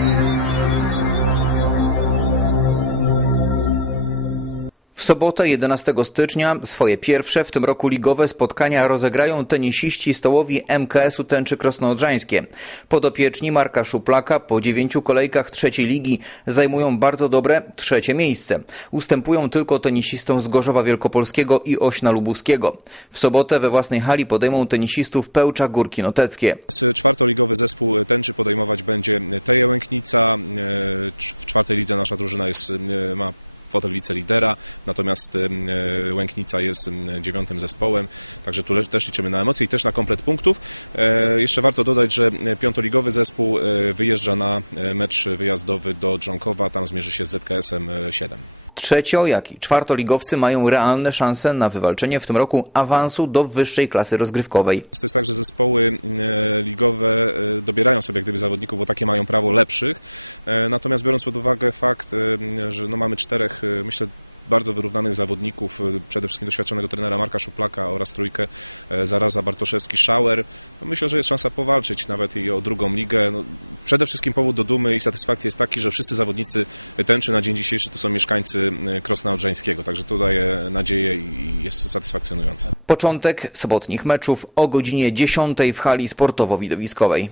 W sobotę 11 stycznia swoje pierwsze w tym roku ligowe spotkania rozegrają tenisiści stołowi MKS-u Tęczy Krosnoodrzańskie. Podopieczni Marka Szuplaka po dziewięciu kolejkach trzeciej ligi zajmują bardzo dobre trzecie miejsce. Ustępują tylko tenisistom z Gorzowa Wielkopolskiego i Ośna Lubuskiego. W sobotę we własnej hali podejmą tenisistów Pełcza Górki Noteckie. Czwartoligowy zespół tęczy podejmować będzie Teje Łęknica. W czwartej lidze nasza drużyna jest, ma fotel wicelidera, natomiast e, Łęknica jest dziewiątym zespołem, także tu też liczymy na emocje i też na komplet punktów. E, jeszcze warto dodać, że piątoligowy zespół e, wyjeżdża na mecz wyjazdowy do Dżonkowa, tam zmierzy się z ZKS-em 7. Trzecio, jak i czwartoligowcy mają realne szanse na wywalczenie w tym roku awansu do wyższej klasy rozgrywkowej. To jest tak, że zespoły ligowe dobierają sobie gdyby zawodników, bo takie mają prawo lepszych. Natomiast biorąc pod uwagę fakt, że no mamy czterech, myślę, bardzo wyrównanych zawodników, przede wszystkim doświadczonego trenera Marka Szuplaka oraz trójkę Zaraza Bartoszewski Schauer. No myślę, że jest szansa powalczyć nawet i o drugą ligę. No, przede wszystkim powód do dumy i satysfakcji jest taki, że wszyscy zawodnicy tęczy na dzień dzisiejszy to są mieszkańcy Krosna Odrzańskiego, także to daje nadzieję i jest satysfakcjonujące. Początek sobotnich meczów o godzinie 10 w hali sportowo-widowiskowej.